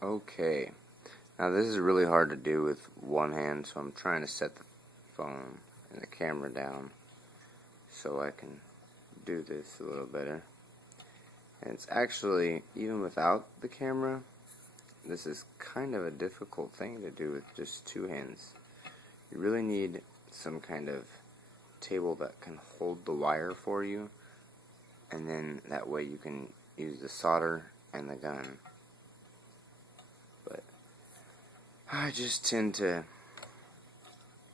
Okay, now this is really hard to do with one hand, so I'm trying to set the phone and the camera down so I can do this a little better. And it's actually, even without the camera, this is kind of a difficult thing to do with just two hands. You really need some kind of table that can hold the wire for you, and then that way you can use the solder and the gun. But I just tend to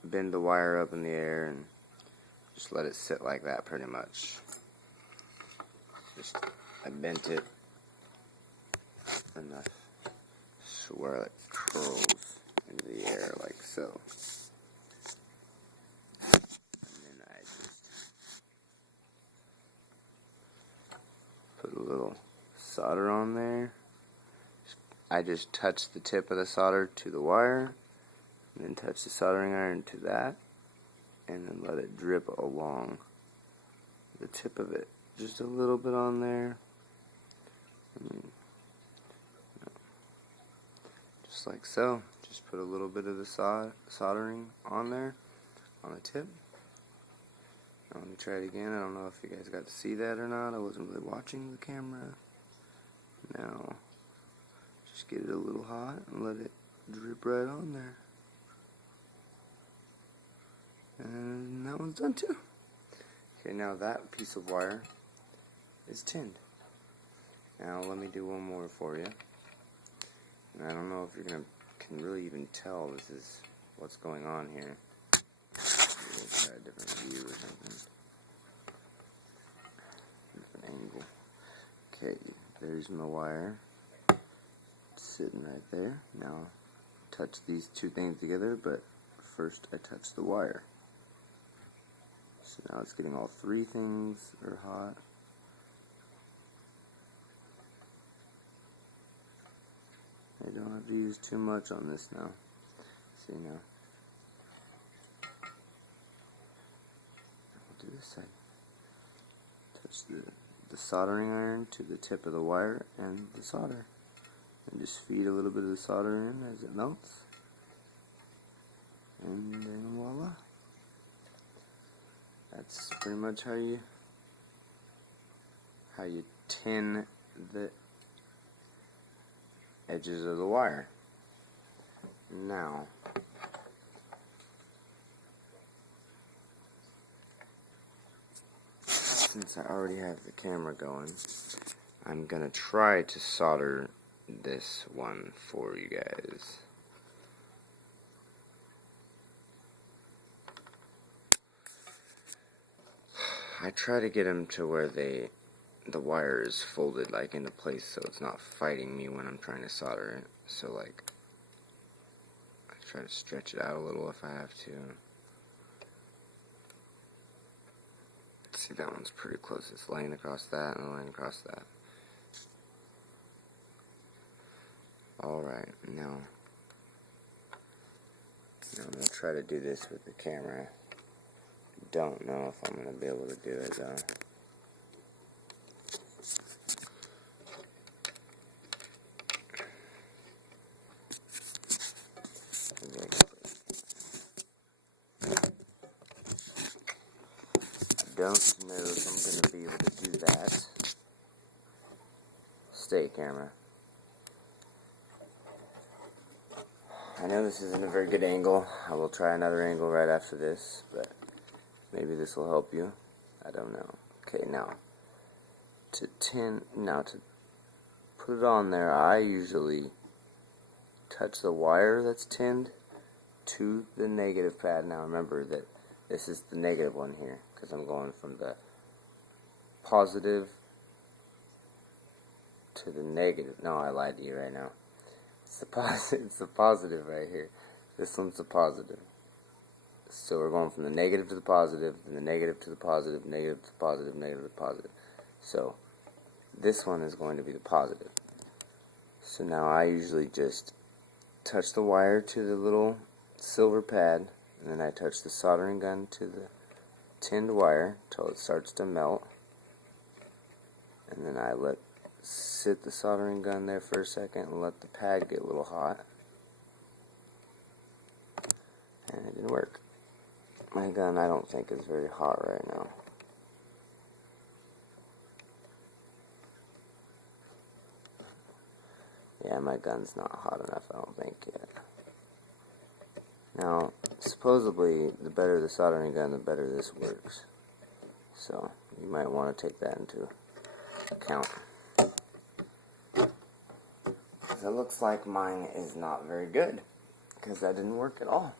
bend the wire up in the air and just let it sit like that pretty much. I bent it enough to where it curls into the air like so. And then I just put a little solder on there. I just touch the tip of the solder to the wire, and then touch the soldering iron to that, and then let it drip along the tip of it. Just a little bit on there. Just like so. Just put a little bit of the soldering on there, on the tip. Now let me try it again. I don't know if you guys got to see that or not. I wasn't really watching the camera. Now, just get it a little hot and let it drip right on there. And that one's done too. Okay, now that piece of wire is tinned. Now let me do one more for you. And I don't know if you can really even tell this is what's going on here. Maybe try a different view or something. Different angle. Okay, there's my wire. It's sitting right there. Now touch these two things together, but first I touch the wire. So now it's getting all three things are hot. I don't have to use too much on this now. See now. I'll do this side. Touch the soldering iron to the tip of the wire and the solder. And just feed a little bit of the solder in as it melts. And then voila. That's pretty much how you tin the edges of the wire. Now, since I already have the camera going, I'm gonna try to solder this one for you guys. I try to get them to where the wire is folded like into place so it's not fighting me when I'm trying to solder it. So like, I try to stretch it out a little if I have to. See, that one's pretty close. It's laying across that and laying across that. Alright, now I'm going to try to do this with the camera. Don't know if I'm going to be able to do it though. I don't know if I'm going to be able to do that. Stay, camera. I know this isn't a very good angle. I will try another angle right after this, but maybe this will help you. I don't know. Okay, now to put it on there, I usually touch the wire that's tinned to the negative pad. Now remember that this is the negative one here, because I'm going from the positive to the negative. No, I lied to you right now. It's the positive right here. This one's the positive. So we're going from the negative to the positive, and the negative to the positive, negative to the positive, negative to the positive. So this one is going to be the positive. So now I usually just touch the wire to the little silver pad, and then I touch the soldering gun to the tinned wire until it starts to melt, and then I let sit the soldering gun there for a second and let the pad get a little hot. And it didn't work. My gun, I don't think, is very hot right now. Yeah, my gun's not hot enough, I don't think, yet. Now, supposedly, the better the soldering gun, the better this works. So, you might want to take that into account. It looks like mine is not very good, because that didn't work at all.